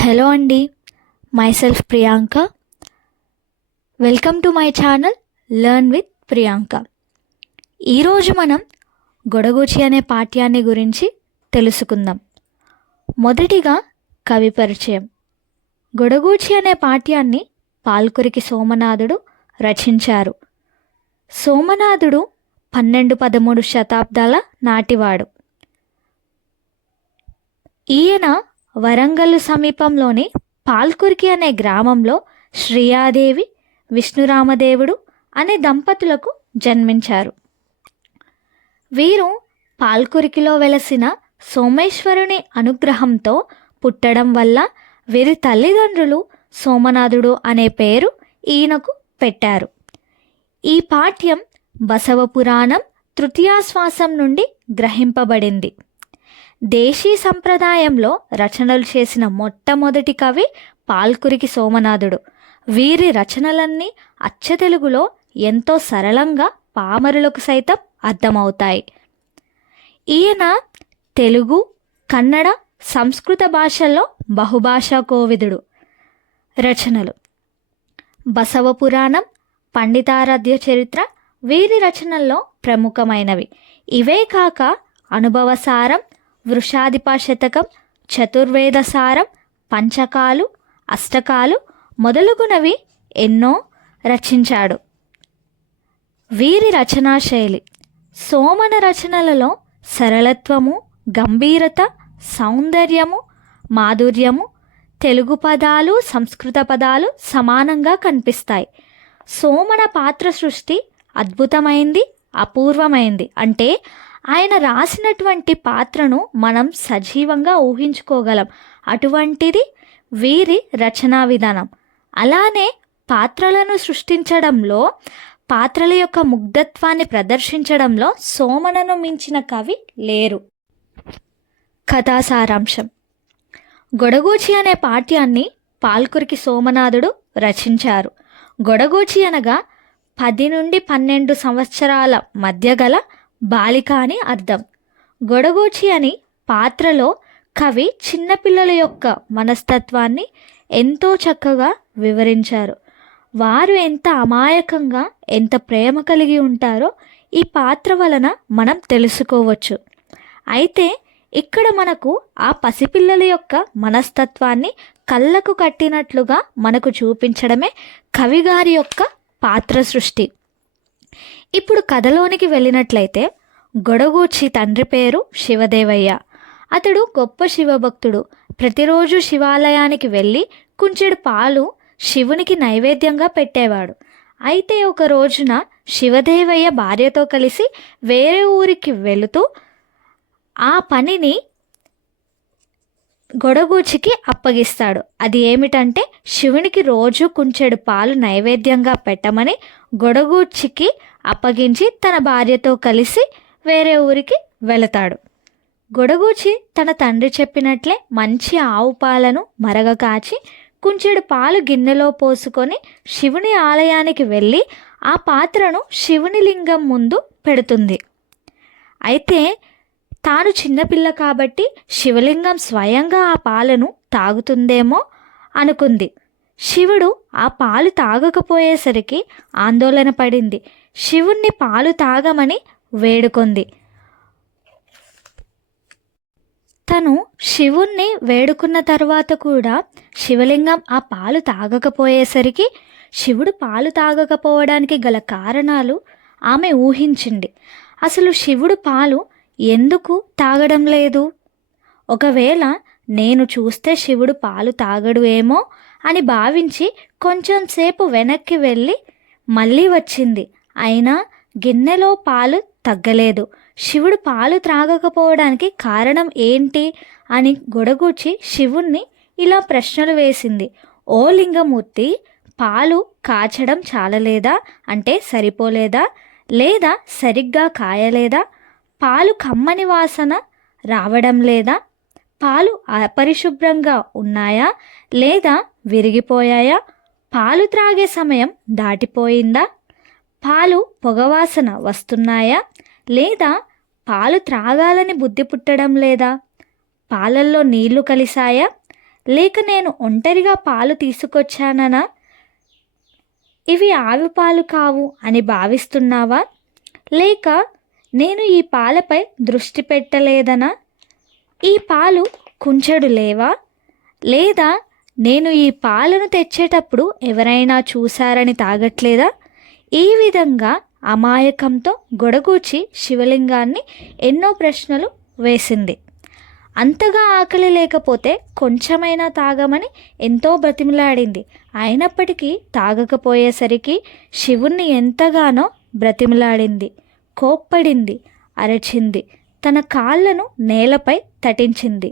Hello అండి, myself Priyanka. Welcome to my channel learn with Priyanka. ఈరోజు మనం గొడగూచి అనే పాఠ్యాన్ని గురించి తెలుసుకుందాం. మొదటిగా కవి పరిచయం. గొడగూచి అనే పాఠ్యాన్ని పాల్కురికి సోమనాథుడు రచించారు. సోమనాథుడు 12-13 శతాబ్దాల నాటివాడు. ఈయన వరంగల్ సమీపంలోని పాల్కురికి అనే గ్రామంలో శ్రీయాదేవి, విష్ణురామదేవుడు అనే దంపతులకు జన్మించారు. వీరు పాల్కురికిలో వెలసిన సోమేశ్వరుని అనుగ్రహంతో పుట్టడం వల్ల వీరి తల్లిదండ్రులు సోమనాథుడు అనే పేరు ఈయనకు పెట్టారు. ఈ పాఠ్యం బసవ పురాణం తృతీయాశ్వాసం నుండి గ్రహింపబడింది. దేశీ సంప్రదాయంలో రచనలు చేసిన మొట్టమొదటి కవి పాల్కురికి సోమనాథుడు. వీరి రచనలన్నీ అచ్చతెలుగులో ఎంతో సరళంగా పామరులకు సైతం అర్థమవుతాయి. ఈయన తెలుగు, కన్నడ, సంస్కృత భాషల్లో బహుభాషా కోవిదుడు. రచనలు: బసవ పురాణం, పండితారాధ్య చరిత్ర వీరి రచనల్లో ప్రముఖమైనవి. ఇవే కాక అనుభవసారం, వృషాధిప శతకం, చతుర్వేదసారం, పంచకాలు, అష్టకాలు మొదలుగునవి ఎన్నో రచించాడు. వీరి రచనా శైలి: సోమన రచనలలో సరళత్వము, గంభీరత, సౌందర్యము, మాధుర్యము, తెలుగు పదాలు, సంస్కృత పదాలు సమానంగా కనిపిస్తాయి. సోమన పాత్ర సృష్టి అద్భుతమైంది, అపూర్వమైంది. అంటే ఆయన రాసినటువంటి పాత్రను మనం సజీవంగా ఊహించుకోగలం. అటువంటిది వీరి రచనా విధానం. అలానే పాత్రలను సృష్టించడంలో, పాత్రల యొక్క ముగ్ధత్వాన్ని ప్రదర్శించడంలో సోమనను మించిన కవి లేరు. కథా సారాంశం: గొడగూచి అనే పాఠ్యాన్ని పాల్కురికి సోమనాథుడు రచించారు. గొడగూచి అనగా 10-12 సంవత్సరాల మధ్య గల బాలిక అని అర్థం. గొడగూచి అని పాత్రలో కవి చిన్నపిల్లల యొక్క మనస్తత్వాన్ని ఎంతో చక్కగా వివరించారు. వారు ఎంత అమాయకంగా, ఎంత ప్రేమ కలిగి ఉంటారో ఈ పాత్ర వలన మనం తెలుసుకోవచ్చు. అయితే ఇక్కడ మనకు ఆ పసిపిల్లల యొక్క మనస్తత్వాన్ని కళ్ళకు కట్టినట్లుగా మనకు చూపించడమే కవిగారి యొక్క పాత్ర సృష్టి. ఇప్పుడు కథలోనికి వెళ్ళినట్లయితే, గొడగూచి తండ్రి పేరు శివదేవయ్య. అతడు గొప్ప శివభక్తుడు. ప్రతిరోజు శివాలయానికి వెళ్ళి కుంచెడు పాలు శివునికి నైవేద్యంగా పెట్టేవాడు. అయితే ఒక రోజున శివదేవయ్య భార్యతో కలిసి వేరే ఊరికి వెళుతూ ఆ పనిని గొడగూచికి అప్పగిస్తాడు. అది ఏమిటంటే, శివునికి రోజు కుంచెడు పాలు నైవేద్యంగా పెట్టమని గొడగూచికి అప్పగించి తన భార్యతో కలిసి వేరే ఊరికి వెళతాడు. గొడగూచి తన తండ్రి చెప్పినట్లే మంచి ఆవు పాలను మరగ కాచి కుంచెడు పాలు గిన్నెలో పోసుకొని శివుని ఆలయానికి వెళ్ళి ఆ పాత్రను శివుని లింగం ముందు పెడుతుంది. అయితే తాను చిన్నపిల్ల కాబట్టి శివలింగం స్వయంగా ఆ పాలను తాగుతుందేమో అనుకుంది. శివుడు ఆ పాలు తాగకపోయేసరికి ఆందోళన పడింది. శివుణ్ణి పాలు తాగమని వేడుకొంది. తను శివుణ్ణి వేడుకున్న తర్వాత కూడా శివలింగం ఆ పాలు తాగకపోయేసరికి శివుడు పాలు తాగకపోవడానికి గల కారణాలు ఆమె ఊహించింది. అసలు శివుడు పాలు ఎందుకు తాగడం లేదు? ఒకవేళ నేను చూస్తే శివుడు పాలు తాగడు ఏమో అని భావించి కొంచెం సేపు వెనక్కి వెళ్ళి మళ్ళీ వచ్చింది. అయినా గిన్నెలో పాలు తగ్గలేదు. శివుడు పాలు త్రాగకపోవడానికి కారణం ఏంటి అని గొడగూచి శివుణ్ణి ఇలా ప్రశ్నలు వేసింది. ఓ లింగమూర్తి, పాలు కాచడం చాలలేదా? అంటే సరిపోలేదా? లేదా సరిగ్గా కాయలేదా? పాలు కమ్మని వాసన రావడం లేదా? పాలు అపరిశుభ్రంగా ఉన్నాయా? లేదా విరిగిపోయాయా? పాలు త్రాగే సమయం దాటిపోయిందా? పాలు పొగవాసన వస్తున్నాయా? లేదా పాలు త్రాగాలని బుద్ధి పుట్టడం లేదా? పాలల్లో నీళ్లు కలిసాయా? లేక నేను ఒంటరిగా పాలు తీసుకొచ్చాననా? ఇవి ఆవు పాలు కావు అని భావిస్తున్నావా? లేక నేను ఈ పాలపై దృష్టి పెట్టలేదనా? ఈ పాలు కుంచెడు లేవా? లేదా నేను ఈ పాలను తెచ్చేటప్పుడు ఎవరైనా చూశారని తాగట్లేదా? ఈ విధంగా అమాయకంతో గొడగూచి శివలింగాన్ని ఎన్నో ప్రశ్నలు వేసింది. అంతగా ఆకలి లేకపోతే కొంచెమైనా తాగమని ఎంతో బ్రతిమలాడింది. అయినప్పటికీ తాగకపోయేసరికి శివుణ్ణి ఎంతగానో బ్రతిమలాడింది, కోప్పడింది, అరచింది, తన కాళ్ళను నేలపై తటించింది.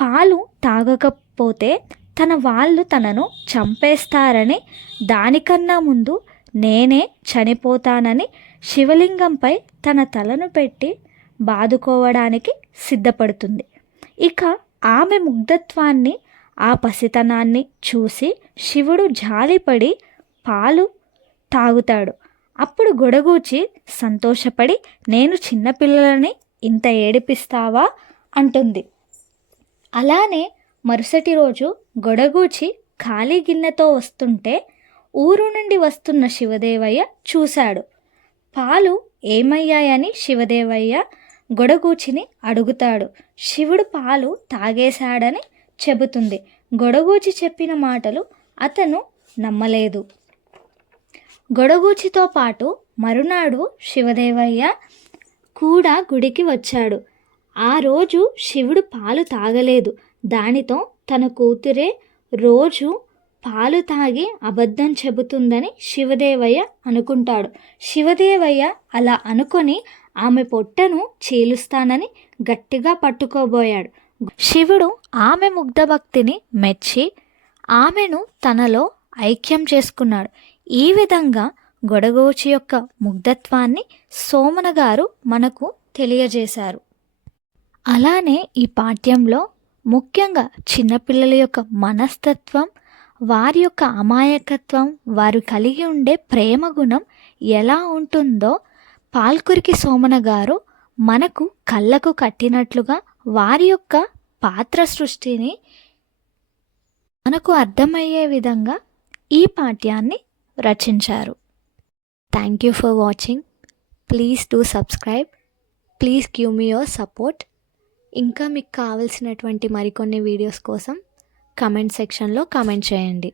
పాలు తాగకపోతే తన వాళ్ళు తనను చంపేస్తారని, దానికన్నా ముందు నేనే చనిపోతానని శివలింగంపై తన తలను పెట్టి బాదుకోవడానికి సిద్ధపడుతుంది. ఇక ఆమె ముగ్ధత్వాన్ని, ఆ పసితనాన్ని చూసి శివుడు జాలిపడి పాలు తాగుతాడు. అప్పుడు గొడగూచి సంతోషపడి, నేను చిన్నపిల్లలని ఇంత ఏడిపిస్తావా అంటుంది. అలానే మరుసటి రోజు గొడగూచి ఖాళీ గిన్నెతో వస్తుంటే ఊరు నుండి వస్తున్న శివదేవయ్య చూశాడు. పాలు ఏమయ్యాయని శివదేవయ్య గొడగూచిని అడుగుతాడు. శివుడు పాలు తాగేశాడని చెబుతుంది. గొడగూచి చెప్పిన మాటలు అతను నమ్మలేదు. గొడగూచితో పాటు మరునాడు శివదేవయ్య కూడా గుడికి వచ్చాడు. ఆ రోజు శివుడు పాలు తాగలేదు. దానితో తన కూతురే రోజు పాలు తాగి అబద్ధం చెబుతుందని శివదేవయ్య అనుకుంటాడు. శివదేవయ్య అలా అనుకొని ఆమె పొట్టను చీలుస్తానని గట్టిగా పట్టుకోబోయాడు. శివుడు ఆమె ముగ్ధభక్తిని మెచ్చి ఆమెను తనలో ఐక్యం చేసుకున్నాడు. ఈ విధంగా గొడగోచి యొక్క ముగ్ధత్వాన్ని సోమన గారు మనకు తెలియజేశారు. అలానే ఈ పాఠ్యంలో ముఖ్యంగా చిన్నపిల్లల యొక్క మనస్తత్వం, వారి యొక్క అమాయకత్వం, వారు కలిగి ఉండే ప్రేమ గుణం ఎలా ఉంటుందో పాల్కురికి సోమన గారు మనకు కళ్ళకు కట్టినట్లుగా వారి యొక్క పాత్ర సృష్టిని మనకు అర్థమయ్యే విధంగా ఈ పాఠ్యాన్ని రచించారు. Thank you for watching. Please do subscribe. Please give me your support. ఇంకా మీకు కావలసినటువంటి మరికొన్ని వీడియోస్ కోసం కమెంట్ సెక్షన్లో కామెంట్ చేయండి.